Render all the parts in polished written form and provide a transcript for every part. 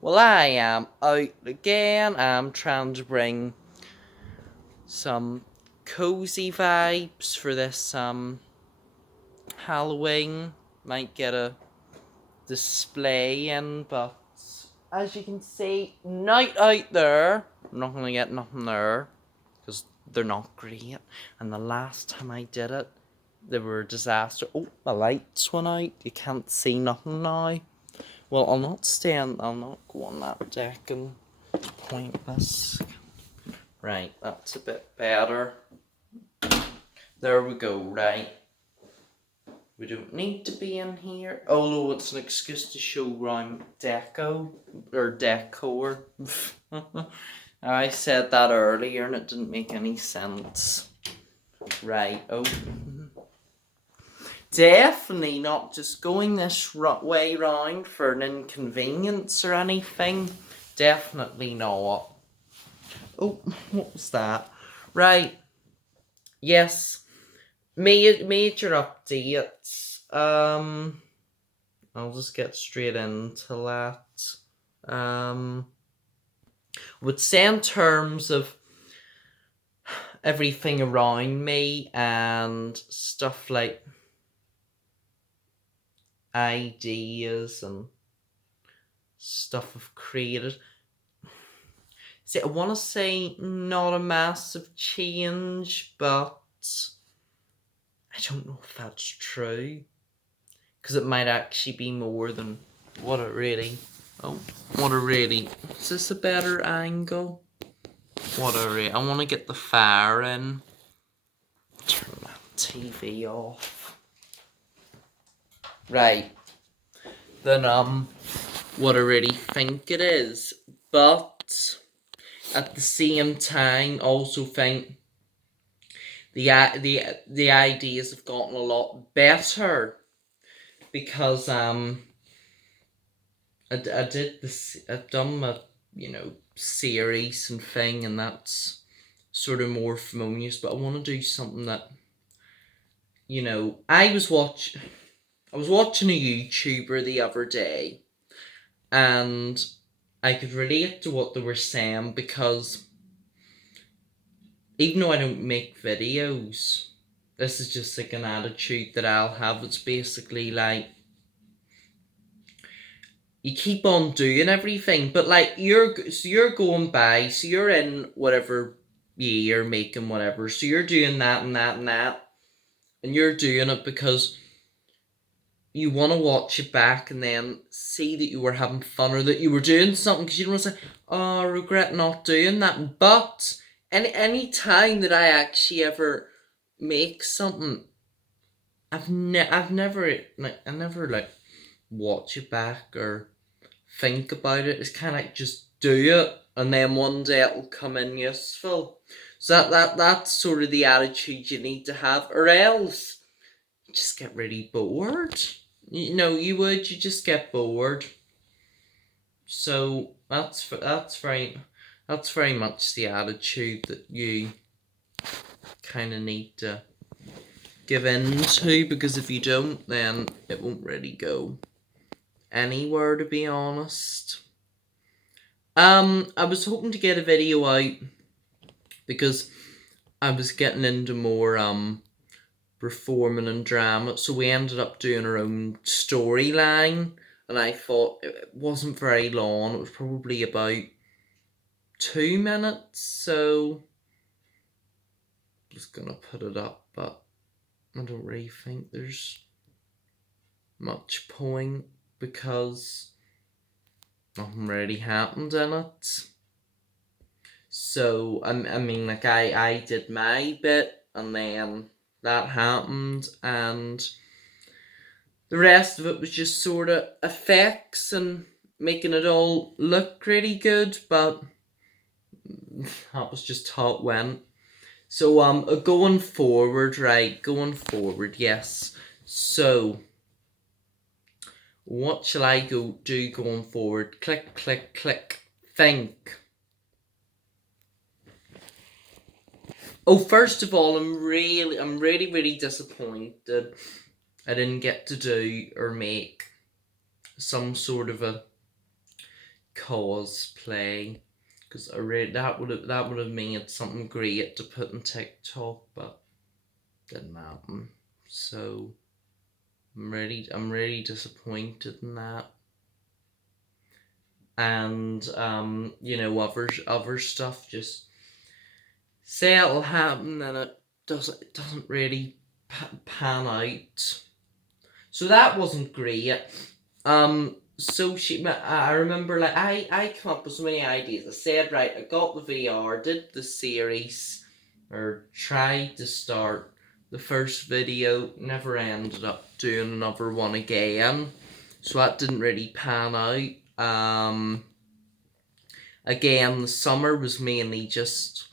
Well, I am out again. I'm trying to bring some cozy vibes for this Halloween. Might get a display in, but as you can see, night out there. I'm not gonna get nothing there because they're not great. And the last time I did it, they were a disaster. Oh, my lights went out. You can't see nothing now. Well, I'll not go on that deck and pointless. Right, that's a bit better. There we go, right. We don't need to be in here. Although it's an excuse to show around decor. I said that earlier and it didn't make any sense. Right, oh. Definitely not just going this way round for an inconvenience or anything. Definitely not. Oh, what was that? Right. Yes. Major updates. I'll just get straight into that. Would say in terms of everything around me and stuff like ideas and stuff I've created. See, I want to say not a massive change, but I don't know if that's true. Because it might actually be more than what it really. Oh, what a really. Is this a better angle? What a really. I want to get the fire in. Turn that TV off. Right. Then, what I really think it is. But at the same time, also think the ideas have gotten a lot better because I've done my series and thing, and that's sort of more harmonious. But I want to do something that I was watching a YouTuber the other day, and I could relate to what they were saying because even though I don't make videos, this is just like an attitude that I'll have. It's basically like you keep on doing everything, but like you're going by, so you're in whatever year making whatever, so you're doing that and that and that, and you're doing it because you want to watch it back and then see that you were having fun or that you were doing something because you don't want to say, "Oh, I regret not doing that." But any time that I actually ever make something, I've never like I never like watch it back or think about it. It's kind of like just do it, and then one day it'll come in useful. So that's sort of the attitude you need to have, or else you just get really bored. You just get bored. So that's very much the attitude that you kind of need to give in to, because if you don't, then it won't really go anywhere, to be honest. I was hoping to get a video out because I was getting into more performing and drama, so we ended up doing our own storyline, and I thought it wasn't very long. It was probably about 2 minutes, so I was gonna put it up, but I don't really think there's much point because nothing really happened in it. So I mean, like I did my bit, and then that happened, and the rest of it was just sort of effects and making it all look really good. But that was just how it went. So going forward, right? Going forward, yes. So what shall I do going forward? Click, click, click. Think. Oh, first of all, I'm really, really disappointed I didn't get to do or make some sort of a cosplay, because that would have made something great to put on TikTok, but didn't happen. So I'm really disappointed in that. And other stuff, just say it'll happen and it doesn't really pan out. So that wasn't great. So I remember, like, I come up with so many ideas. I said, right, I got the VR, did the series, or tried to start the first video, never ended up doing another one again. So that didn't really pan out. Again, the summer was mainly just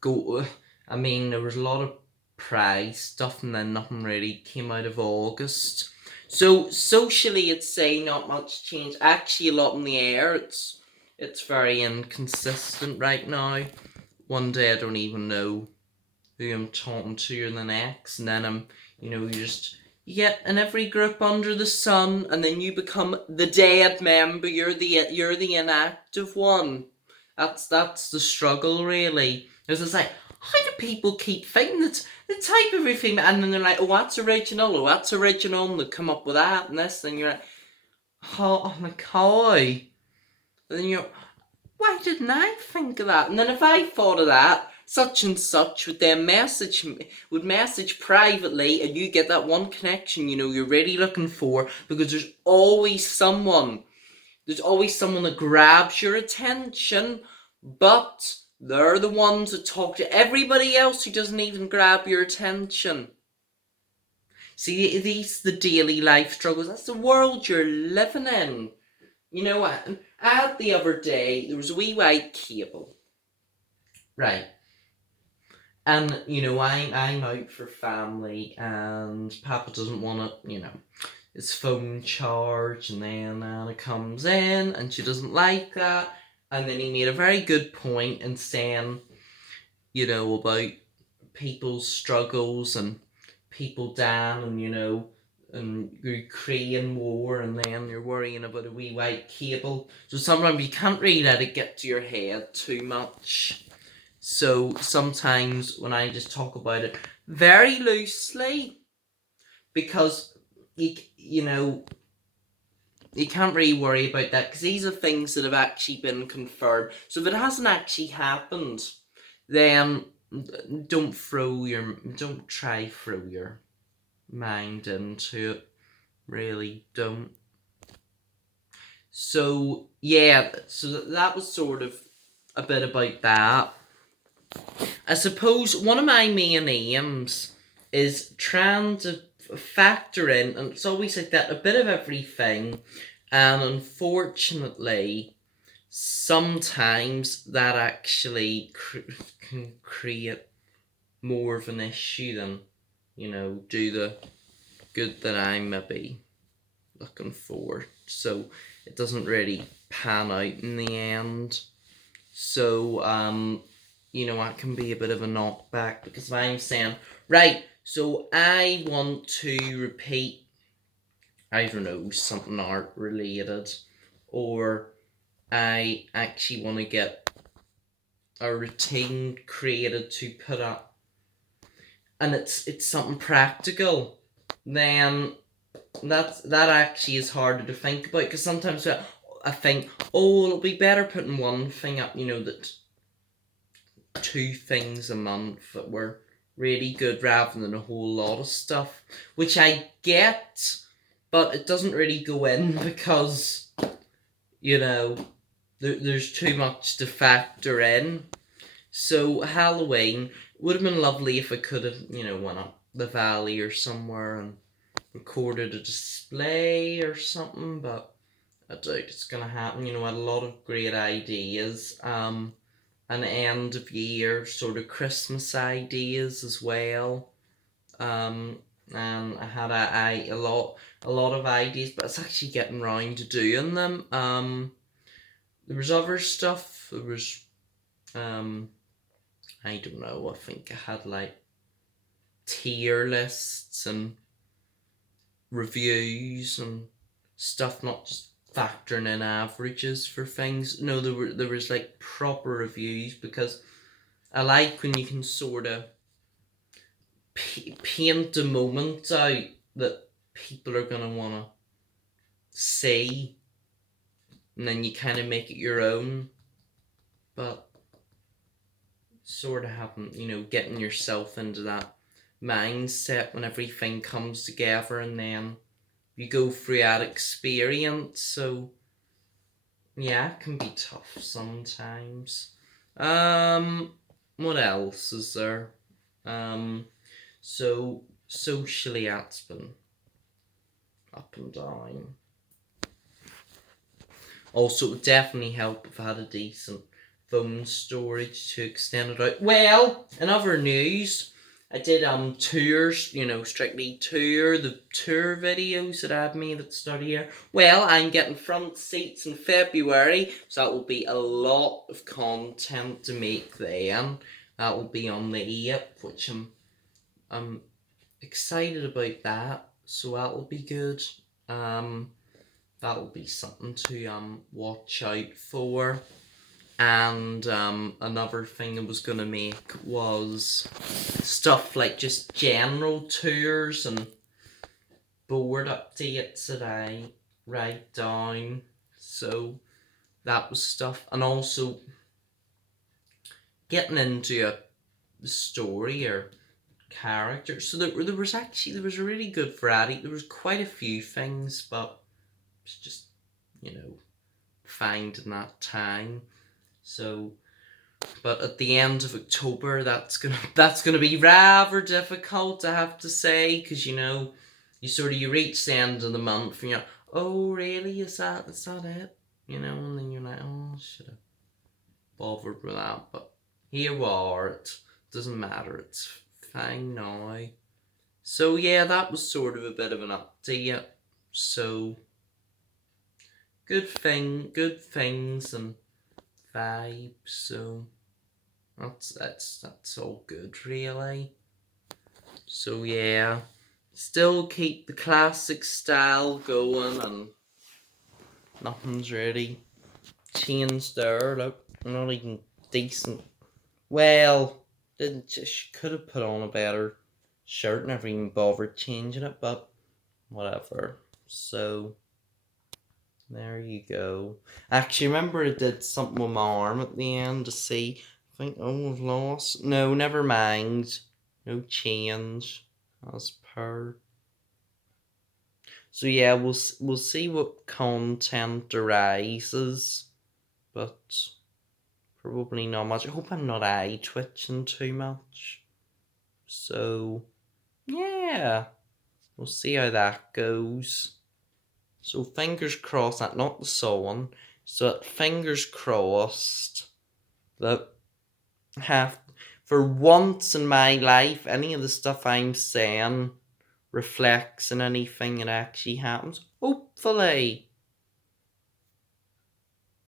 go. I mean, there was a lot of prize stuff, and then nothing really came out of August. So socially, I'd say not much change. Actually, a lot in the air. It's very inconsistent right now. One day I don't even know who I'm talking to, and the next, and then you get in every group under the sun, and then you become the dead member. You're the inactive one. That's the struggle, really. Because it's like, how do people keep thinking that the type of everything, and then they're like, oh, that's original, and they come up with that and this, and you're like, oh my god. And then you're, why didn't I think of that? And then if I thought of that, such and such would message privately, and you get that one connection you're really looking for, because there's always someone that grabs your attention, but they're the ones that talk to everybody else who doesn't even grab your attention. See, these the daily life struggles. That's the world you're living in. You know what? The other day, there was a wee white cable. Right. And, I'm out for family, and Papa doesn't want it, his phone charged, and then Anna comes in, and she doesn't like that. And then he made a very good point in saying, about people's struggles and people down, and Ukraine war, and then you're worrying about a wee white cable. So sometimes you can't really let it get to your head too much. So sometimes when I just talk about it very loosely, because you can't really worry about that, because these are things that have actually been confirmed. So if it hasn't actually happened, then don't try throw your mind into it. Really don't. So yeah, so that was sort of a bit about that. I suppose one of my main aims is trying to factor in, and it's always like that, a bit of everything, and unfortunately, sometimes that actually can create more of an issue than, do the good that I'm maybe looking for. So it doesn't really pan out in the end. So, that can be a bit of a knockback, because if I'm saying, right, so I want to repeat, I don't know, something art related, or I actually want to get a routine created to put up, and it's something practical, then that actually is harder to think about, because sometimes I think, oh, it'll be better putting one thing up, that 2 things a month that were really good, rather than a whole lot of stuff, which I get, but it doesn't really go in, because there's too much to factor in. So Halloween would have been lovely if I could have went up the valley or somewhere and recorded a display or something, but I doubt it's gonna happen. I had a lot of great ideas. An end of year sort of Christmas ideas as well. And I had a lot of ideas, but it's actually getting round to doing them. There was other stuff. There was I don't know. I think I had like tier lists and reviews and stuff, not just factoring in averages for things. No, there was like proper reviews, because I like when you can sort of paint the moment out that people are gonna wanna see, and then you kind of make it your own. But sort of having, getting yourself into that mindset when everything comes together, and then you go through that experience. So yeah, it can be tough sometimes. What else is there? So socially, that's been up and down. Also, it would definitely help if I had a decent phone storage to extend it out. Well, in other news, I did tours, strictly the tour videos that I've made at Study Here. Well, I'm getting front seats in February, so that will be a lot of content to make then. That will be on the 8th, which I'm excited about that. So that will be good. That'll be something to watch out for. And another thing I was gonna make was stuff like just general tours and board updates that I write down. So that was stuff, and also getting into a story or character. So there was a really good variety. There was quite a few things, but it's just, finding that time. So, but at the end of October, that's gonna be rather difficult, I have to say, because you reach the end of the month and you're, oh really, is that it? And then you're like, oh, I should have bothered with that, but here we are. It doesn't matter. It's fine now. So yeah, that was sort of a bit of an update. So good things and vibes. So that's all good, really. So yeah, still keep the classic style going, and nothing's really changed there. Look, not even decent. Well, didn't just could have put on a better shirt, never even bothered changing it, but whatever. So there you go. Actually, remember I did something with my arm at the end to see. I think, oh, I've lost. No, never mind. No change as per. So yeah, we'll see what content arises, but probably not much. I hope I'm not eye twitching too much. So yeah, we'll see how that goes. So fingers crossed that not the sewing. So fingers crossed that for once in my life, any of the stuff I'm saying reflects in anything that actually happens. Hopefully.